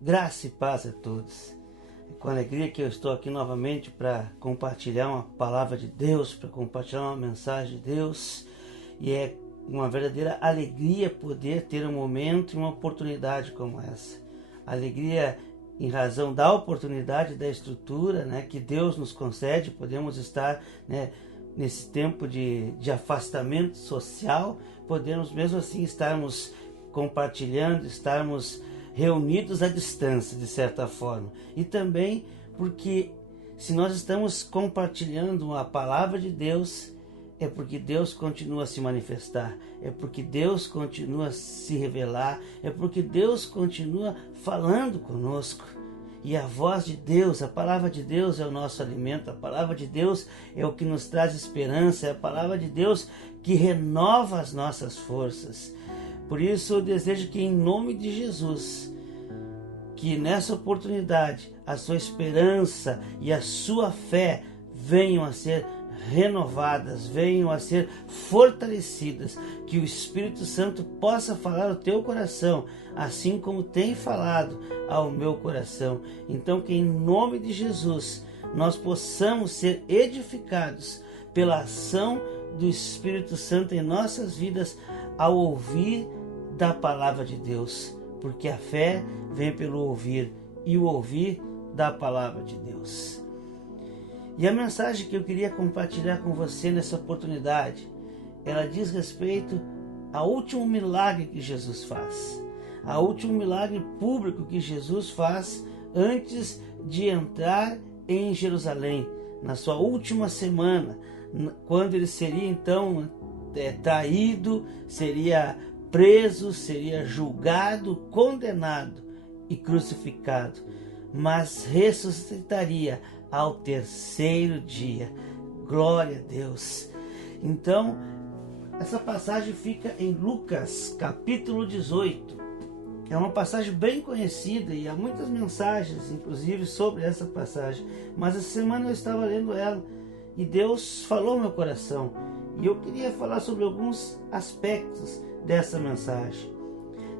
Graça e paz a todos. É com alegria que eu estou aqui novamente para compartilhar uma palavra de Deus, para compartilhar uma mensagem de Deus. E é uma verdadeira alegria poder ter um momento e uma oportunidade como essa. Alegria em razão da oportunidade, da estrutura, que Deus nos concede. Podemos estar, nesse tempo de afastamento social, podemos mesmo assim estarmos compartilhando, estarmos reunidos à distância, de certa forma. E também porque se nós estamos compartilhando a palavra de Deus, é porque Deus continua a se manifestar, é porque Deus continua a se revelar, é porque Deus continua falando conosco. E a voz de Deus, a palavra de Deus é o nosso alimento, a palavra de Deus é o que nos traz esperança, é a palavra de Deus que renova as nossas forças. Por isso eu desejo que, em nome de Jesus, que nessa oportunidade a sua esperança e a sua fé venham a ser renovadas, venham a ser fortalecidas, que o Espírito Santo possa falar ao teu coração, assim como tem falado ao meu coração. Então, que em nome de Jesus nós possamos ser edificados pela ação do Espírito Santo em nossas vidas ao ouvir da palavra de Deus, porque a fé vem pelo ouvir e o ouvir da palavra de Deus. E a mensagem que eu queria compartilhar com você nessa oportunidade, ela diz respeito ao último milagre que Jesus faz, ao último milagre público que Jesus faz antes de entrar em Jerusalém, na sua última semana, quando ele seria então traído, seria preso, seria julgado, condenado e crucificado, mas ressuscitaria ao terceiro dia. Glória a Deus! Então, essa passagem fica em Lucas, capítulo 18. É uma passagem bem conhecida e há muitas mensagens, inclusive, sobre essa passagem. Mas essa semana eu estava lendo ela e Deus falou ao meu coração. E eu queria falar sobre alguns aspectos dessa mensagem.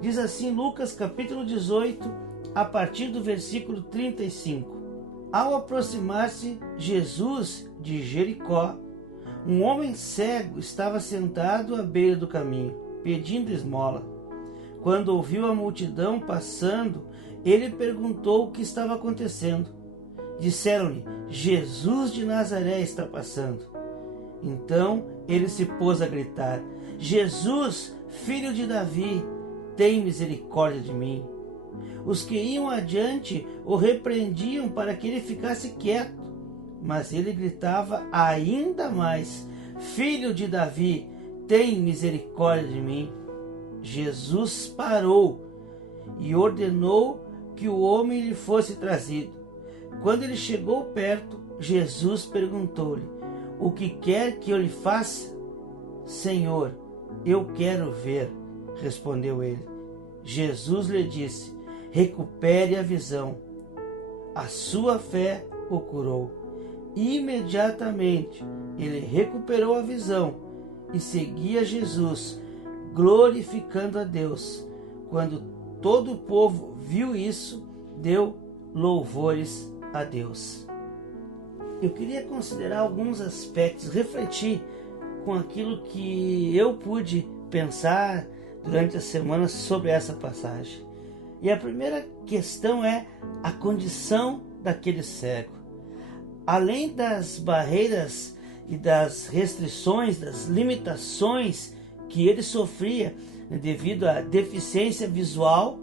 Diz assim Lucas capítulo 18, a partir do versículo 35. Ao aproximar-se Jesus de Jericó, um homem cego estava sentado à beira do caminho, pedindo esmola. Quando ouviu a multidão passando, ele perguntou o que estava acontecendo. Disseram-lhe: Jesus de Nazaré está passando. Então ele se pôs a gritar: Jesus, filho de Davi, tem misericórdia de mim. Os que iam adiante o repreendiam para que ele ficasse quieto, mas ele gritava ainda mais: Filho de Davi, tem misericórdia de mim. Jesus parou e ordenou que o homem lhe fosse trazido. Quando ele chegou perto, Jesus perguntou-lhe: O que quer que eu lhe faça? Senhor, eu quero ver, respondeu ele. Jesus lhe disse: Recupere a visão. A sua fé o curou. Imediatamente ele recuperou a visão e seguia Jesus, glorificando a Deus. Quando todo o povo viu isso, deu louvores a Deus. Eu queria considerar alguns aspectos, refletir com aquilo que eu pude pensar durante a semana sobre essa passagem. E a primeira questão é a condição daquele cego. Além das barreiras e das restrições, das limitações que ele sofria devido à deficiência visual,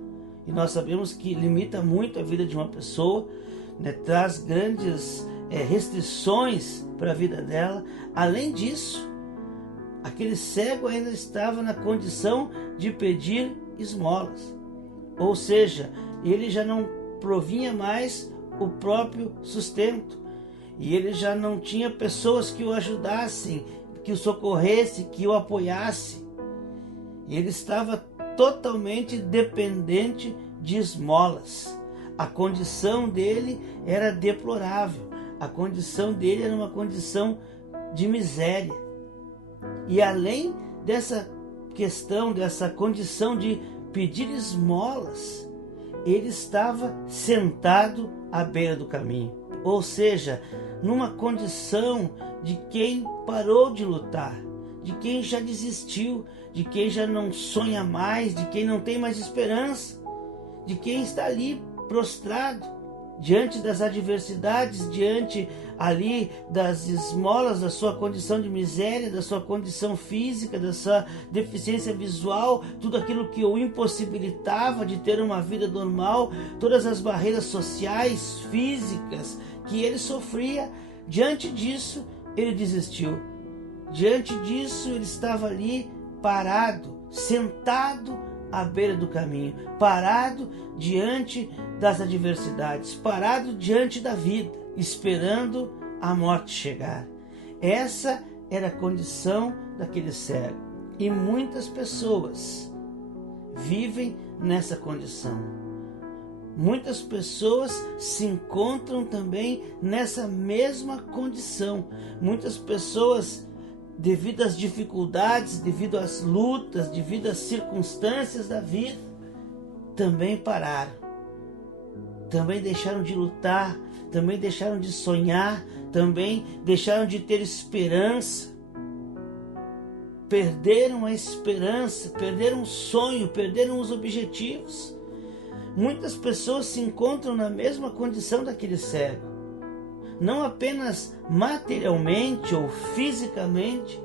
e nós sabemos que limita muito a vida de uma pessoa, traz grandes restrições para a vida dela. Além disso, aquele cego ainda estava na condição de pedir esmolas. Ou seja, ele já não provinha mais o próprio sustento. E ele já não tinha pessoas que o ajudassem, que o socorressem, que o apoiassem. Ele estava totalmente dependente de esmolas. A condição dele era deplorável. A condição dele era uma condição de miséria. E além dessa questão, dessa condição de pedir esmolas, ele estava sentado à beira do caminho. Ou seja, numa condição de quem parou de lutar, de quem já desistiu, de quem já não sonha mais, de quem não tem mais esperança, de quem está ali prostrado, diante das adversidades, diante ali das esmolas da sua condição de miséria, da sua condição física, da sua deficiência visual, tudo aquilo que o impossibilitava de ter uma vida normal, todas as barreiras sociais, físicas que ele sofria. Diante disso, ele desistiu. Diante disso, ele estava ali parado, sentado à beira do caminho, parado diante das adversidades, parado diante da vida, esperando a morte chegar. Essa era a condição daquele cego. E muitas pessoas vivem nessa condição. Muitas pessoas se encontram também nessa mesma condição. Muitas pessoas, devido às dificuldades, devido às lutas, devido às circunstâncias da vida, também pararam. Também deixaram de lutar, também deixaram de sonhar, também deixaram de ter esperança. Perderam a esperança, perderam o sonho, perderam os objetivos. Muitas pessoas se encontram na mesma condição daquele cego. Não apenas materialmente ou fisicamente,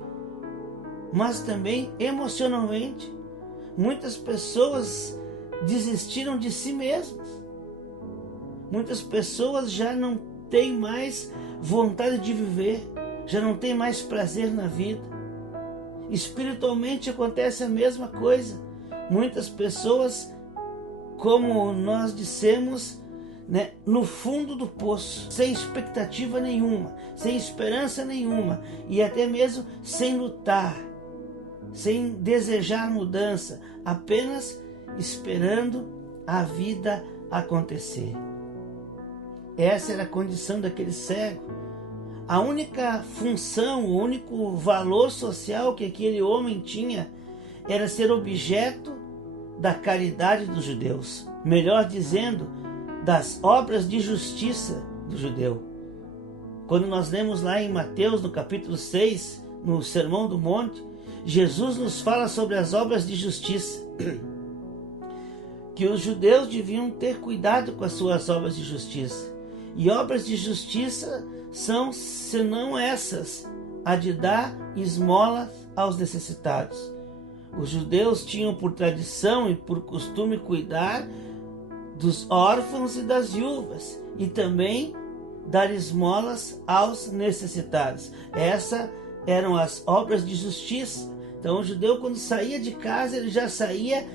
mas também emocionalmente. Muitas pessoas desistiram de si mesmas. Muitas pessoas já não têm mais vontade de viver, já não têm mais prazer na vida. Espiritualmente acontece a mesma coisa. Muitas pessoas, como nós dissemos, no fundo do poço, sem expectativa nenhuma, sem esperança nenhuma e até mesmo sem lutar, sem desejar mudança, apenas esperando a vida acontecer. Essa era a condição daquele cego. A única função, o único valor social que aquele homem tinha era ser objeto da caridade dos judeus, melhor dizendo, das obras de justiça do judeu. Quando nós lemos lá em Mateus, no capítulo 6, no Sermão do Monte, Jesus nos fala sobre as obras de justiça, que os judeus deviam ter cuidado com as suas obras de justiça. E obras de justiça são, senão essas, a de dar esmolas aos necessitados. Os judeus tinham por tradição e por costume cuidar dos órfãos e das viúvas e também dar esmolas aos necessitados. Essas eram as obras de justiça. Então o judeu, quando saía de casa, ele já saía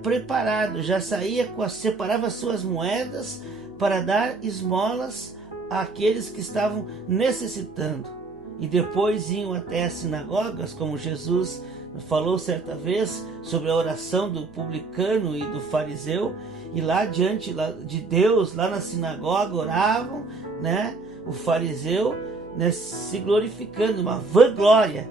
preparado, já saía, separava as suas moedas para dar esmolas àqueles que estavam necessitando. E depois iam até as sinagogas, como Jesus falou certa vez sobre a oração do publicano e do fariseu, e lá diante de Deus, lá na sinagoga, oravam, o fariseu se glorificando, uma vanglória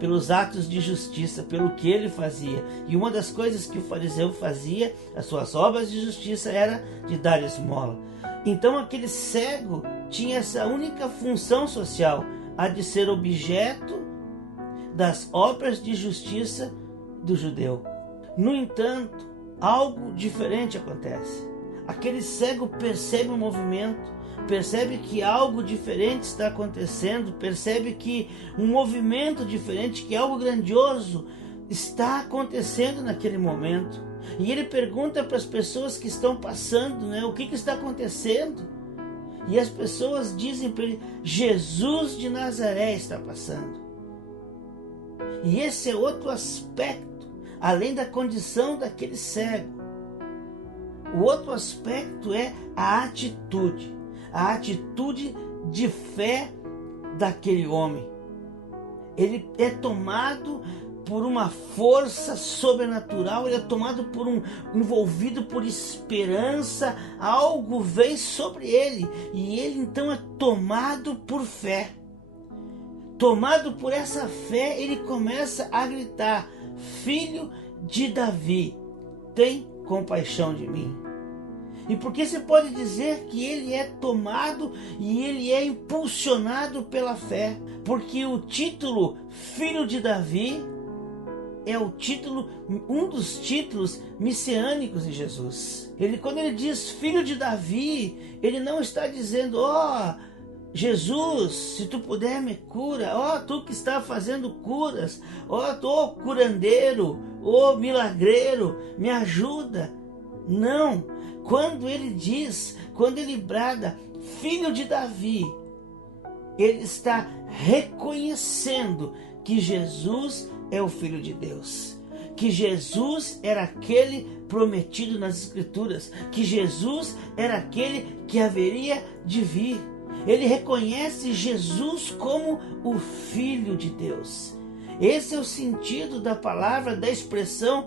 pelos atos de justiça, pelo que ele fazia. E uma das coisas que o fariseu fazia, as suas obras de justiça, era de dar esmola. Então aquele cego tinha essa única função social, a de ser objeto das obras de justiça do judeu. No entanto, algo diferente acontece. Aquele cego percebe o movimento, percebe que algo diferente está acontecendo, percebe que um movimento diferente, que algo grandioso está acontecendo naquele momento. E ele pergunta para as pessoas que estão passando, o que está acontecendo? E as pessoas dizem para ele: Jesus de Nazaré está passando. E esse é outro aspecto, além da condição daquele cego. O outro aspecto é a atitude de fé daquele homem. Ele é tomado por uma força sobrenatural, ele é tomado envolvido por esperança, algo vem sobre ele, e ele então é tomado por fé. Tomado por essa fé, ele começa a gritar: Filho de Davi, tem compaixão de mim? E por que você pode dizer que ele é tomado e ele é impulsionado pela fé? Porque o título Filho de Davi é o título, um dos títulos messiânicos de Jesus. Quando ele diz Filho de Davi, ele não está dizendo, Jesus, se tu puder me cura, tu que está fazendo curas, tu curandeiro, milagreiro, me ajuda. Não. Quando ele brada, Filho de Davi, ele está reconhecendo que Jesus é o Filho de Deus, que Jesus era aquele prometido nas Escrituras, que Jesus era aquele que haveria de vir. Ele reconhece Jesus como o Filho de Deus. Esse é o sentido da palavra, da expressão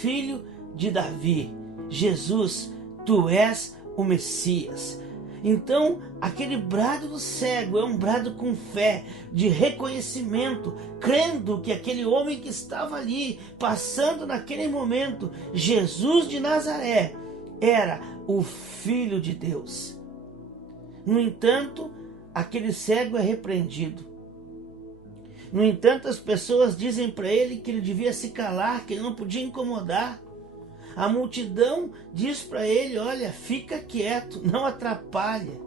Filho de Davi. Jesus, tu és o Messias. Então, aquele brado do cego é um brado com fé, de reconhecimento, crendo que aquele homem que estava ali, passando naquele momento, Jesus de Nazaré, era o Filho de Deus. No entanto, aquele cego é repreendido. No entanto, as pessoas dizem para ele que ele devia se calar, que ele não podia incomodar. A multidão diz para ele, olha, fica quieto, não atrapalha.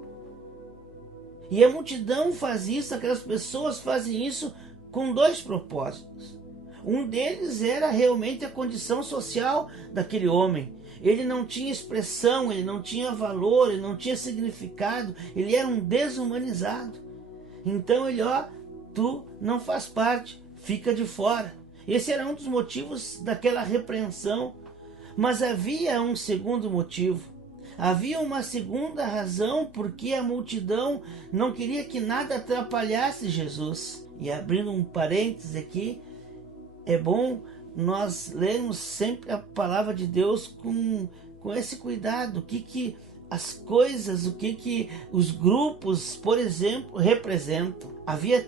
E a multidão faz isso, aquelas pessoas fazem isso com dois propósitos. Um deles era realmente a condição social daquele homem. Ele não tinha expressão, ele não tinha valor, ele não tinha significado, ele era um desumanizado. Então ele, tu não faz parte, fica de fora. Esse era um dos motivos daquela repreensão. Mas havia um segundo motivo. Havia uma segunda razão porque a multidão não queria que nada atrapalhasse Jesus. E abrindo um parêntese aqui, é bom nós lermos sempre a palavra de Deus com esse cuidado. O que as coisas, o que os grupos, por exemplo, representam. Havia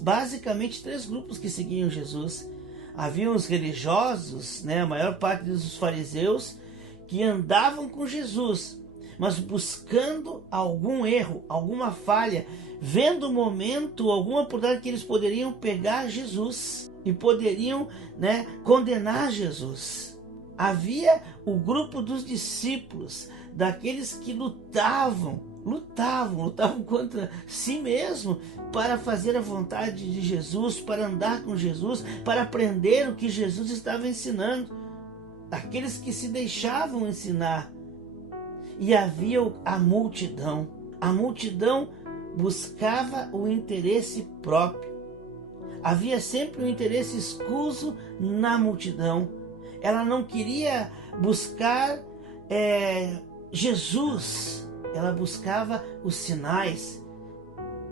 basicamente três grupos que seguiam Jesus. Havia os religiosos, a maior parte dos fariseus, que andavam com Jesus, mas buscando algum erro, alguma falha, vendo o momento, alguma oportunidade que eles poderiam pegar Jesus e poderiam condenar Jesus. Havia o grupo dos discípulos, daqueles que lutavam contra si mesmo para fazer a vontade de Jesus, para andar com Jesus, para aprender o que Jesus estava ensinando. Aqueles que se deixavam ensinar. E havia a multidão. A multidão buscava o interesse próprio. Havia sempre um interesse escuso na multidão. Ela não queria buscar Jesus. Ela buscava os sinais.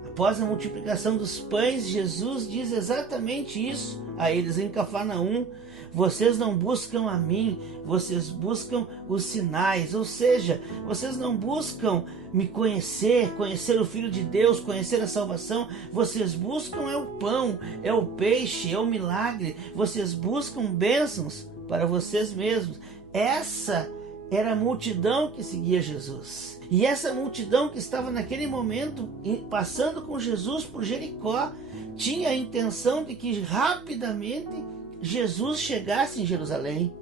Após a multiplicação dos pães, Jesus diz exatamente isso a eles em Cafarnaum. Vocês não buscam a mim, vocês buscam os sinais. Ou seja, vocês não buscam me conhecer o Filho de Deus, conhecer a salvação. Vocês buscam o pão, o peixe, o milagre. Vocês buscam bênçãos para vocês mesmos. Essa era a multidão que seguia Jesus. E essa multidão que estava naquele momento passando com Jesus por Jericó tinha a intenção de que rapidamente Jesus chegasse em Jerusalém.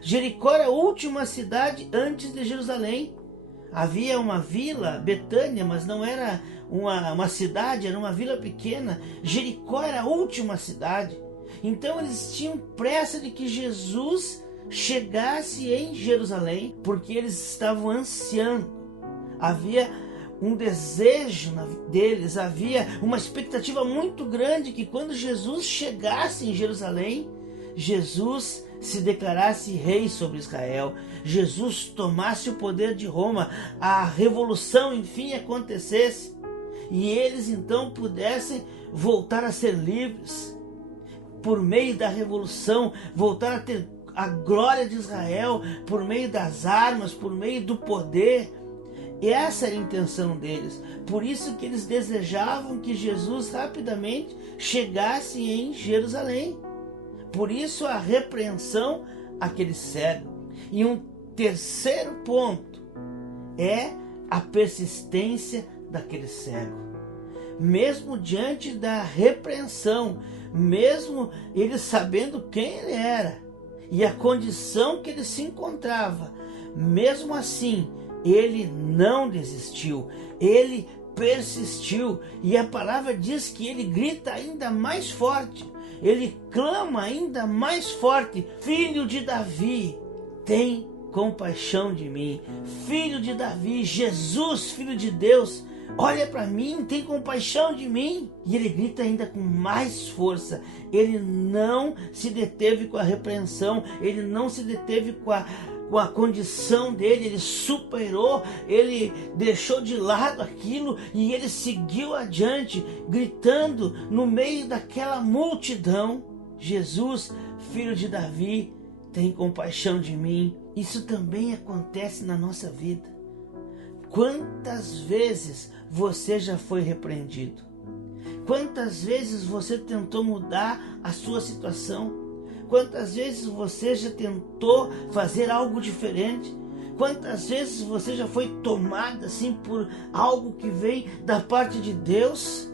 Jericó era a última cidade antes de Jerusalém. Havia uma vila, Betânia, mas não era uma cidade, era uma vila pequena. Jericó era a última cidade. Então eles tinham pressa de que Jesus chegasse em Jerusalém, porque eles estavam ansiando. Havia um desejo deles, havia uma expectativa muito grande que quando Jesus chegasse em Jerusalém, Jesus se declarasse rei sobre Israel, Jesus tomasse o poder de Roma, a revolução enfim acontecesse e eles então pudessem voltar a ser livres por meio da revolução, voltar a ter a glória de Israel por meio das armas, por meio do poder. E essa era a intenção deles. Por isso que eles desejavam que Jesus rapidamente chegasse em Jerusalém. Por isso a repreensão aquele cego. E um terceiro ponto é a persistência daquele cego. Mesmo diante da repreensão, mesmo ele sabendo quem ele era e a condição que ele se encontrava, mesmo assim, ele não desistiu, ele persistiu. E a palavra diz que ele grita ainda mais forte, ele clama ainda mais forte: Filho de Davi, tem compaixão de mim. Filho de Davi, Jesus, Filho de Deus, olha para mim, tem compaixão de mim. E ele grita ainda com mais força. Ele não se deteve com a repreensão, ele não se deteve com a condição dele, ele superou, ele deixou de lado aquilo e ele seguiu adiante, gritando no meio daquela multidão: Jesus, Filho de Davi, tem compaixão de mim. Isso também acontece na nossa vida. Quantas vezes você já foi repreendido? Quantas vezes você tentou mudar a sua situação? Quantas vezes você já tentou fazer algo diferente? Quantas vezes você já foi tomado assim por algo que vem da parte de Deus?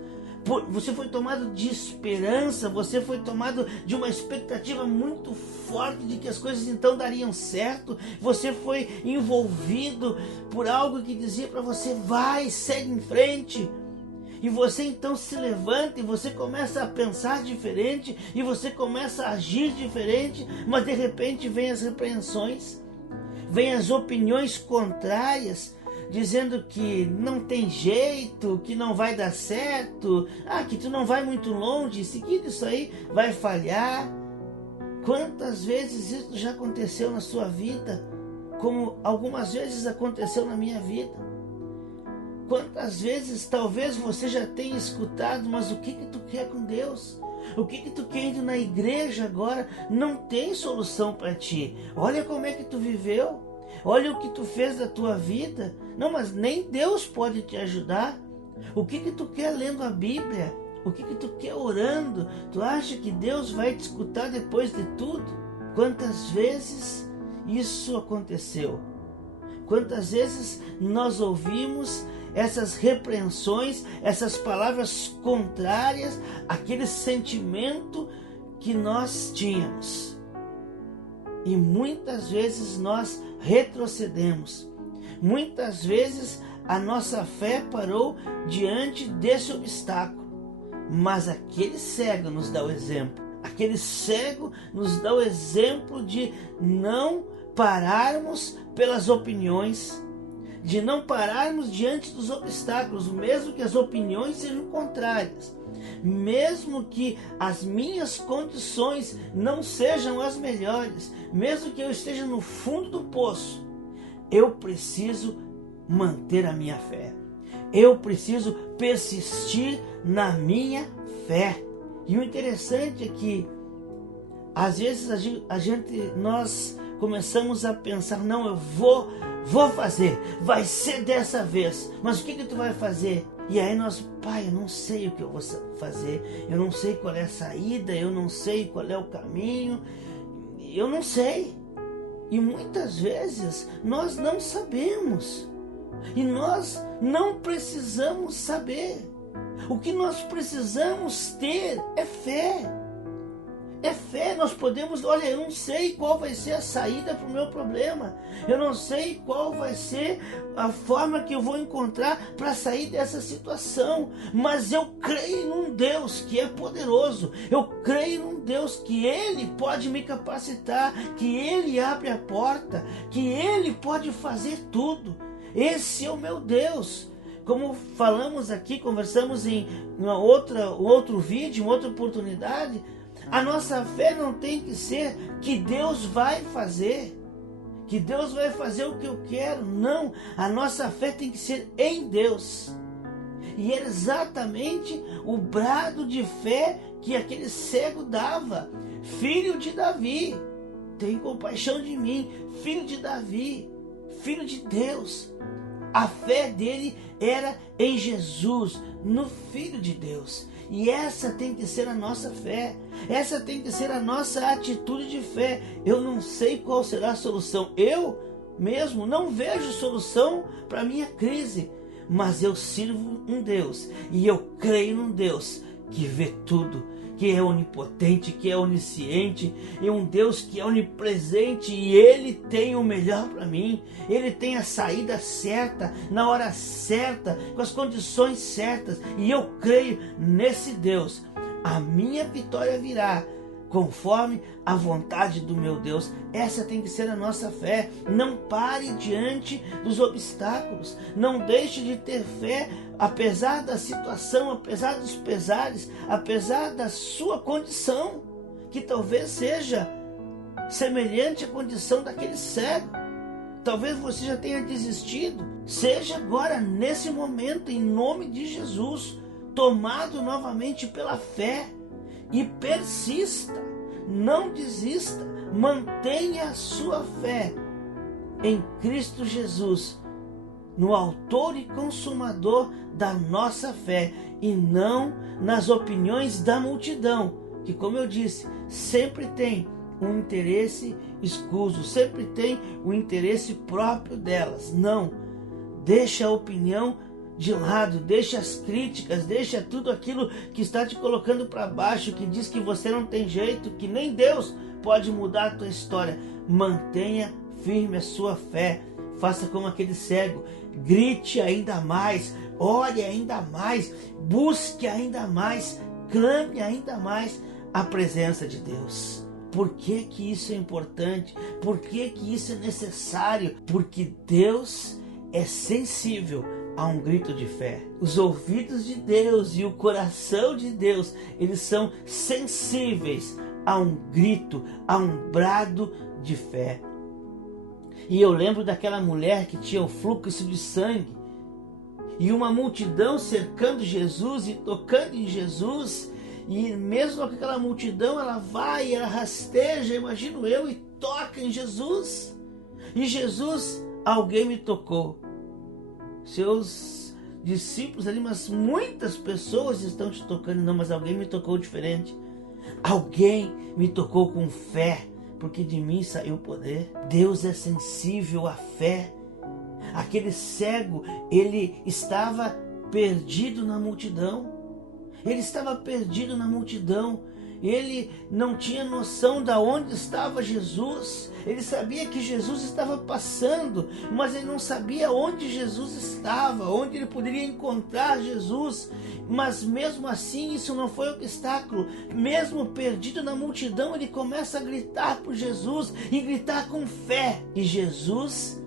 Você foi tomado de esperança, você foi tomado de uma expectativa muito forte de que as coisas então dariam certo. Você foi envolvido por algo que dizia para você: vai, segue em frente. E você então se levanta e você começa a pensar diferente e você começa a agir diferente, mas de repente vem as repreensões, vem as opiniões contrárias, dizendo que não tem jeito, que não vai dar certo, que tu não vai muito longe, seguindo isso aí vai falhar. Quantas vezes isso já aconteceu na sua vida, como algumas vezes aconteceu na minha vida? Quantas vezes talvez você já tenha escutado: mas o que tu quer com Deus? O que tu quer indo na igreja agora? Não tem solução para ti. Olha como é que tu viveu. Olha o que tu fez da tua vida. Não, mas nem Deus pode te ajudar. O que tu quer lendo a Bíblia? O que tu quer orando? Tu acha que Deus vai te escutar depois de tudo? Quantas vezes isso aconteceu? Quantas vezes nós ouvimos essas repreensões, essas palavras contrárias àquele sentimento que nós tínhamos? E muitas vezes nós retrocedemos. Muitas vezes a nossa fé parou diante desse obstáculo. Mas aquele cego nos dá o exemplo. Aquele cego nos dá o exemplo de não pararmos pelas opiniões, de não pararmos diante dos obstáculos, mesmo que as opiniões sejam contrárias, mesmo que as minhas condições não sejam as melhores, mesmo que eu esteja no fundo do poço, eu preciso manter a minha fé. Eu preciso persistir na minha fé. E o interessante é que às vezes nós começamos a pensar: não, eu vou fazer, vai ser dessa vez. Mas o que tu vai fazer? E aí pai, eu não sei o que eu vou fazer, eu não sei qual é a saída, eu não sei qual é o caminho, eu não sei. E muitas vezes nós não sabemos. E nós não precisamos saber. O que nós precisamos ter é fé. É fé. Nós podemos, olha, eu não sei qual vai ser a saída para o meu problema. Eu não sei qual vai ser a forma que eu vou encontrar para sair dessa situação. Mas eu creio num Deus que é poderoso. Eu creio num Deus que Ele pode me capacitar, que Ele abre a porta, que Ele pode fazer tudo. Esse é o meu Deus. Como falamos aqui, conversamos em outro vídeo, em outra oportunidade, a nossa fé não tem que ser que Deus vai fazer, que Deus vai fazer o que eu quero. Não, a nossa fé tem que ser em Deus. E era exatamente o brado de fé que aquele cego dava: Filho de Davi, tem compaixão de mim. Filho de Davi, Filho de Deus, A fé dele era em Jesus, no Filho de Deus. E essa tem que ser a nossa fé. Essa tem que ser a nossa atitude de fé. Eu não sei qual será a solução. Eu mesmo não vejo solução para a minha crise. Mas eu sirvo um Deus. E eu creio num Deus que vê tudo, que é onipotente, que é onisciente, é um Deus que é onipresente, e Ele tem o melhor para mim. Ele tem a saída certa, na hora certa, com as condições certas, e eu creio nesse Deus. A minha vitória virá conforme a vontade do meu Deus. Essa tem que ser a nossa fé. Não pare diante dos obstáculos. Não deixe de ter fé, apesar da situação, apesar dos pesares, apesar da sua condição, que talvez seja semelhante à condição daquele cego. Talvez você já tenha desistido. Seja agora, nesse momento, em nome de Jesus, tomado novamente pela fé. E persista, não desista, mantenha a sua fé em Cristo Jesus, no autor e consumador da nossa fé, e não nas opiniões da multidão, que, como eu disse, sempre tem um interesse escuso, sempre tem o interesse próprio delas. Não, deixa a opinião de lado, deixa as críticas, deixa tudo aquilo que está te colocando para baixo, que diz que você não tem jeito, que nem Deus pode mudar a tua história. Mantenha firme a sua fé, faça como aquele cego, grite ainda mais, ore ainda mais, busque ainda mais, clame ainda mais a presença de Deus. Por que que isso é importante? Por que que isso é necessário? Porque Deus é sensível a um grito de fé. Os ouvidos de Deus e o coração de Deus, eles são sensíveis a um grito, a um brado de fé. E eu lembro daquela mulher que tinha o fluxo de sangue, e uma multidão cercando Jesus e tocando em Jesus, e mesmo com aquela multidão, ela vai, ela rasteja, imagino eu, e toca em Jesus. E Jesus, alguém me tocou. Seus discípulos ali, mas muitas pessoas estão te tocando. Não, mas alguém me tocou diferente. Alguém me tocou com fé, porque de mim saiu o poder. Deus é sensível à fé. Aquele cego, ele estava perdido na multidão. Ele estava perdido na multidão. Ele não tinha noção de onde estava Jesus. Ele sabia que Jesus estava passando, mas ele não sabia onde Jesus estava, onde ele poderia encontrar Jesus. Mas mesmo assim, isso não foi obstáculo. Mesmo perdido na multidão, ele começa a gritar por Jesus e gritar com fé. E Jesus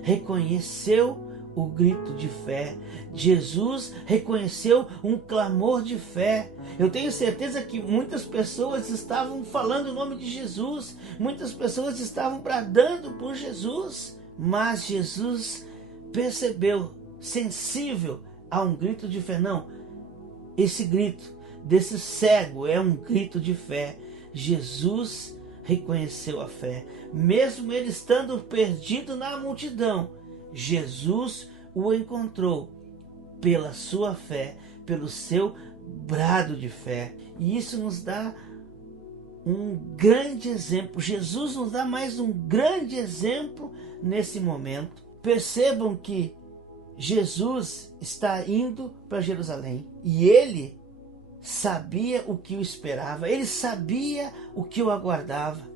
reconheceu o grito de fé. Jesus reconheceu um clamor de fé. Eu tenho certeza que muitas pessoas estavam falando o nome de Jesus, muitas pessoas estavam bradando por Jesus, mas Jesus percebeu, sensível a um grito de fé. Não, esse grito desse cego é um grito de fé. Jesus reconheceu a fé, mesmo ele estando perdido na multidão. Jesus o encontrou pela sua fé, pelo seu brado de fé. E isso nos dá um grande exemplo. Jesus nos dá mais um grande exemplo nesse momento. Percebam que Jesus está indo para Jerusalém e ele sabia o que o esperava, ele sabia o que o aguardava.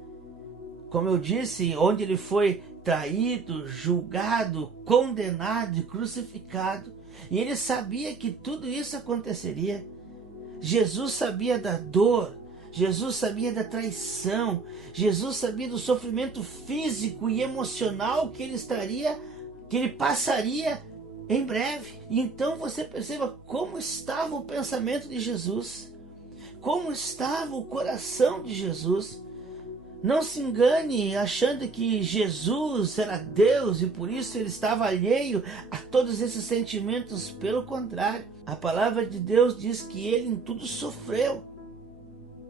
Como eu disse, onde ele foi traído, julgado, condenado e crucificado, e ele sabia que tudo isso aconteceria. Jesus sabia da dor, Jesus sabia da traição, Jesus sabia do sofrimento físico e emocional que ele passaria em breve. Então você perceba como estava o pensamento de Jesus, como estava o coração de Jesus. Não se engane achando que Jesus era Deus e por isso ele estava alheio a todos esses sentimentos. Pelo contrário, a palavra de Deus diz que ele em tudo sofreu.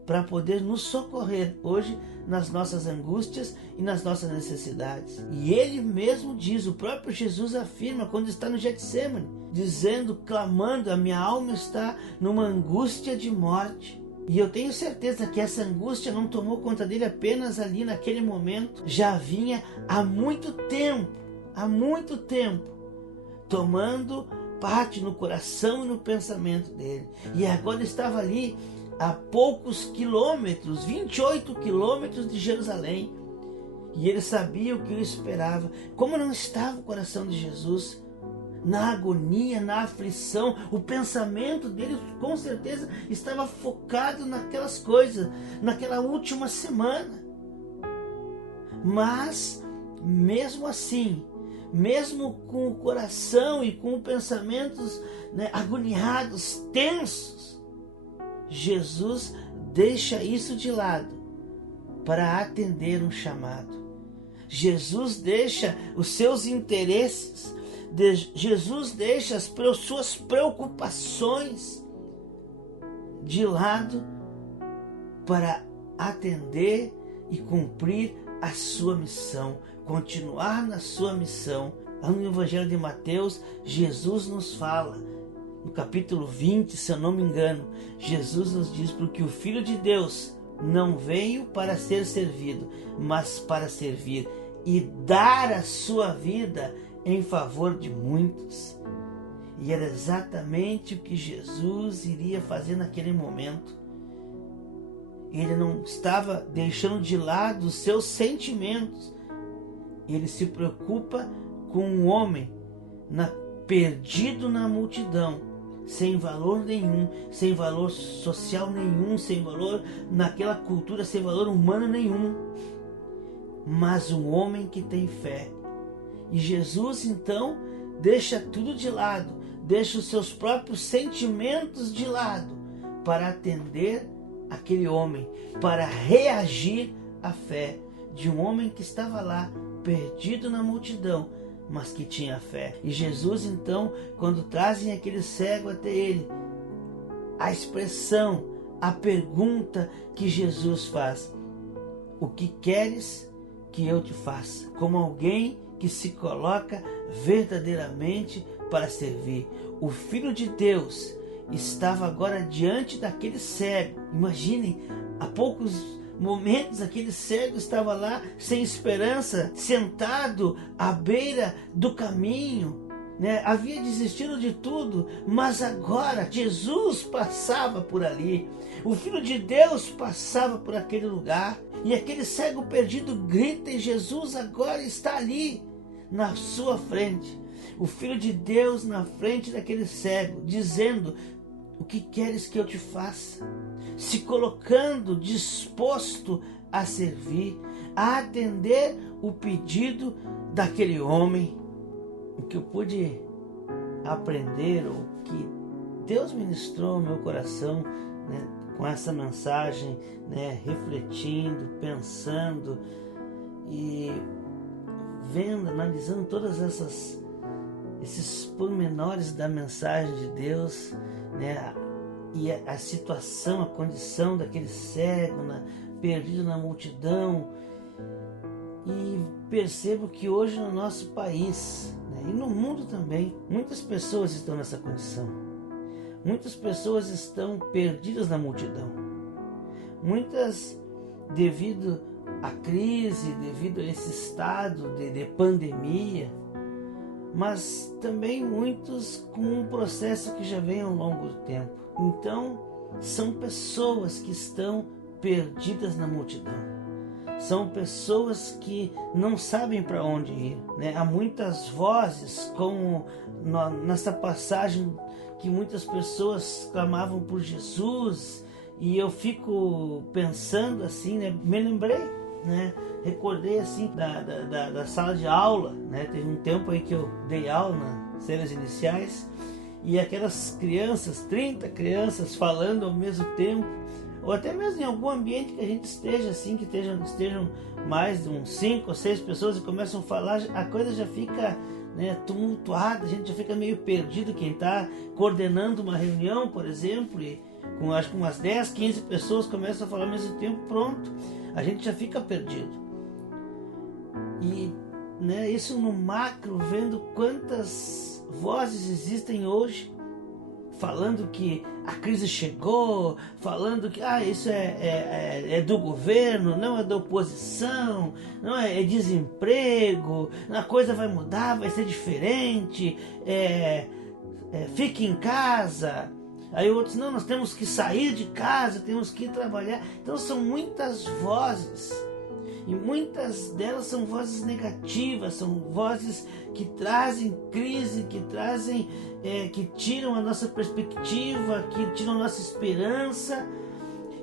para poder nos socorrer hoje nas nossas angústias e nas nossas necessidades. E Ele mesmo diz, o próprio Jesus afirma quando está no Getsêmani, dizendo, clamando, a minha alma está numa angústia de morte. E eu tenho certeza que essa angústia não tomou conta dele apenas ali naquele momento, já vinha há muito tempo, tomando parte no coração e no pensamento dele. E agora estava ali a poucos quilômetros, 28 quilômetros de Jerusalém. E ele sabia o que o esperava. Como não estava o coração de Jesus? Na agonia, na aflição, o pensamento dele com certeza estava focado naquelas coisas, naquela última semana. Mas, mesmo assim, mesmo com o coração e com pensamentos agoniados, tensos, Jesus deixa isso de lado para atender um chamado. Jesus deixa os seus interesses, Jesus deixa as suas preocupações de lado para atender e cumprir a sua missão, continuar na sua missão. No Evangelho de Mateus, Jesus nos fala, no capítulo 20, se eu não me engano, Jesus nos diz, porque o Filho de Deus não veio para ser servido, mas para servir e dar a sua vida em favor de muitos. E era exatamente o que Jesus iria fazer naquele momento. Ele não estava deixando de lado os seus sentimentos. Ele se preocupa com um homem perdido na multidão, sem valor nenhum, sem valor social nenhum, sem valor naquela cultura, sem valor humano nenhum, mas um homem que tem fé. E Jesus então deixa tudo de lado, deixa os seus próprios sentimentos de lado para atender aquele homem, para reagir à fé de um homem que estava lá, perdido na multidão, mas que tinha fé. E Jesus então, quando trazem aquele cego até ele, a expressão, a pergunta que Jesus faz: o que queres que eu te faça? Como alguém que se coloca verdadeiramente para servir. O Filho de Deus estava agora diante daquele cego. Imaginem, há poucos momentos aquele cego estava lá sem esperança, sentado à beira do caminho, havia desistido de tudo, mas agora Jesus passava por ali, o Filho de Deus passava por aquele lugar, e aquele cego perdido grita, e Jesus agora está ali na sua frente, o Filho de Deus na frente daquele cego, dizendo: o que queres que eu te faça? Se colocando disposto a servir, a atender o pedido daquele homem. O que eu pude aprender, o que Deus ministrou no meu coração, com essa mensagem, refletindo, pensando e vendo, analisando todas esses pormenores da mensagem de Deus, e a situação, a condição daquele cego, perdido na multidão, e percebo que hoje no nosso país, e no mundo também, muitas pessoas estão nessa condição. Muitas pessoas estão perdidas na multidão. Muitas, devido à crise, devido a esse estado de pandemia, mas também muitos com um processo que já vem ao longo do tempo. Então, são pessoas que estão perdidas na multidão. São pessoas que não sabem para onde ir. Há muitas vozes, como nessa passagem que muitas pessoas clamavam por Jesus, e eu fico pensando assim, me lembrei, recordei assim da sala de aula, teve um tempo aí que eu dei aula nas séries iniciais, e aquelas crianças, 30 crianças falando ao mesmo tempo, ou até mesmo em algum ambiente que a gente esteja assim, que estejam mais de uns 5 ou 6 pessoas e começam a falar, a coisa já fica tumultuada, a gente já fica meio perdido, quem está coordenando uma reunião, por exemplo, Acho que umas 10, 15 pessoas começam a falar ao mesmo tempo, pronto, a gente já fica perdido. E isso no macro, vendo quantas vozes existem hoje, falando que a crise chegou, falando que isso é do governo, não é da oposição, não é desemprego, a coisa vai mudar, vai ser diferente, fique em casa. Aí outros, não, nós temos que sair de casa, temos que ir trabalhar. Então são muitas vozes, e muitas delas são vozes negativas, são vozes que trazem crise, que tiram a nossa perspectiva, que tiram a nossa esperança.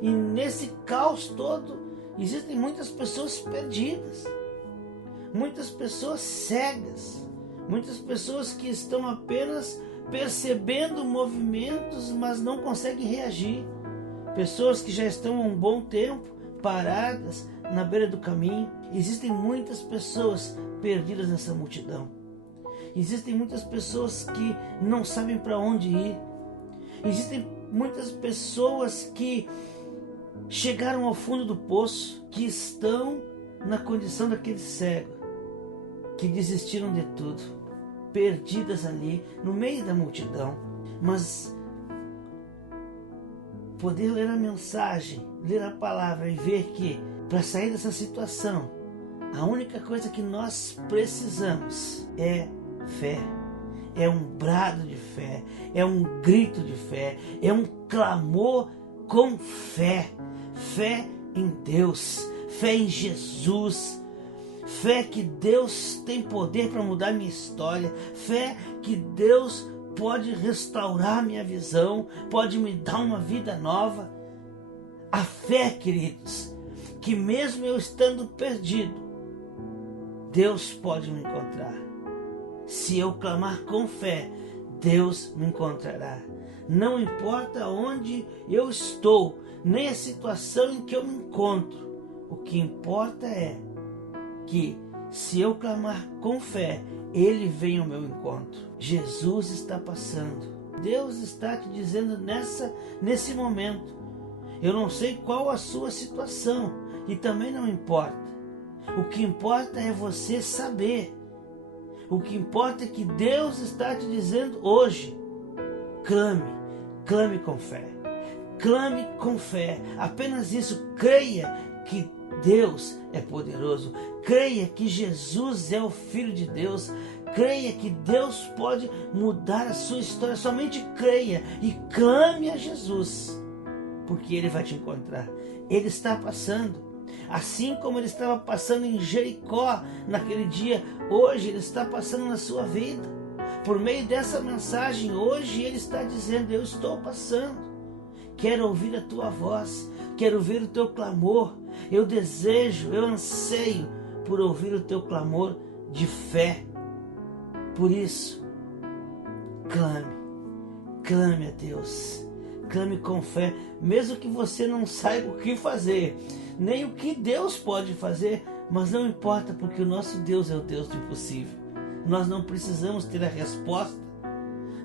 E nesse caos todo, existem muitas pessoas perdidas, muitas pessoas cegas, muitas pessoas que estão apenas percebendo movimentos, mas não conseguem reagir. Pessoas que já estão há um bom tempo paradas na beira do caminho. Existem muitas pessoas perdidas nessa multidão. Existem muitas pessoas que não sabem para onde ir. Existem muitas pessoas que chegaram ao fundo do poço, que estão na condição daquele cego, que desistiram de tudo, perdidas ali no meio da multidão. Mas poder ler a mensagem, ler a palavra e ver que para sair dessa situação, a única coisa que nós precisamos é fé. É um brado de fé, é um grito de fé, é um clamor com fé. Fé em Deus, fé em Jesus, fé que Deus tem poder para mudar minha história, fé que Deus pode restaurar minha visão, pode me dar uma vida nova. A fé, queridos, que mesmo eu estando perdido, Deus pode me encontrar. Se eu clamar com fé, Deus me encontrará. Não importa onde eu estou, nem a situação em que eu me encontro. O que importa é que, se eu clamar com fé, Ele vem ao meu encontro. Jesus está passando. Deus está te dizendo nesse momento. Eu não sei qual a sua situação e também não importa. O que importa é você saber. O que importa é que Deus está te dizendo hoje: clame com fé. Clame com fé. Apenas isso. Creia que Deus é poderoso. Creia que Jesus é o Filho de Deus. Creia que Deus pode mudar a sua história. Somente creia e clame a Jesus, porque Ele vai te encontrar. Ele está passando. Assim como Ele estava passando em Jericó naquele dia, hoje Ele está passando na sua vida. Por meio dessa mensagem, hoje Ele está dizendo: eu estou passando. Quero ouvir a tua voz, quero ouvir o teu clamor. Eu desejo, eu anseio por ouvir o teu clamor de fé. Por isso, clame a Deus, clame com fé, mesmo que você não saiba o que fazer, nem o que Deus pode fazer, mas não importa, porque o nosso Deus é o Deus do impossível. Nós não precisamos ter a resposta,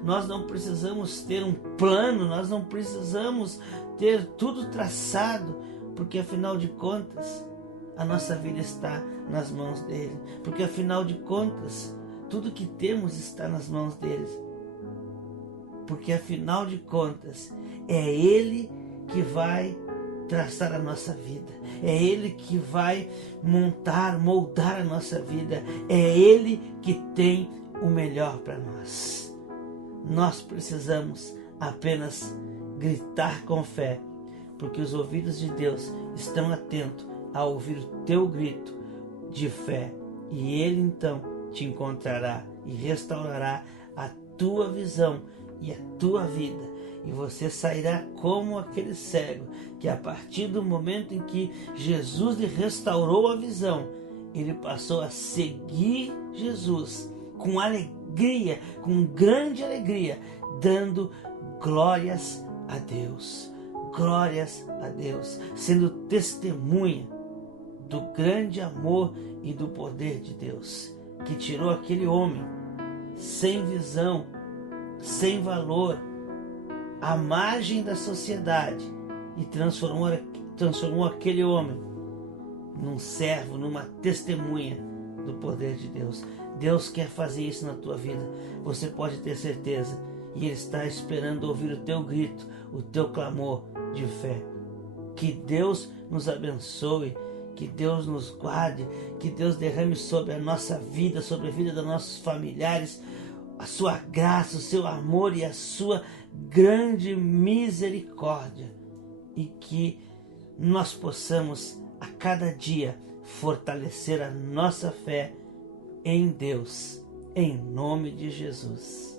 nós não precisamos ter um plano, nós não precisamos ter tudo traçado, porque afinal de contas, a nossa vida está nas mãos dele, porque afinal de contas, tudo que temos está nas mãos dele, porque afinal de contas, é Ele que vai traçar a nossa vida, é Ele que vai moldar a nossa vida, é Ele que tem o melhor para nós. Nós precisamos apenas gritar com fé, porque os ouvidos de Deus estão atentos a ouvir o teu grito de fé, e Ele então te encontrará e restaurará a tua visão e a tua vida, e você sairá como aquele cego, que a partir do momento em que Jesus lhe restaurou a visão, ele passou a seguir Jesus com alegria, com grande alegria, dando glórias a Deus, sendo testemunha do grande amor e do poder de Deus, que tirou aquele homem sem visão, sem valor, à margem da sociedade e transformou aquele homem num servo, numa testemunha do poder de Deus. Deus quer fazer isso na tua vida, você pode ter certeza, e Ele está esperando ouvir o teu grito, o teu clamor de fé. Que Deus nos abençoe, que Deus nos guarde, que Deus derrame sobre a nossa vida, sobre a vida dos nossos familiares, a sua graça, o seu amor e a sua grande misericórdia, e que nós possamos a cada dia fortalecer a nossa fé em Deus, em nome de Jesus.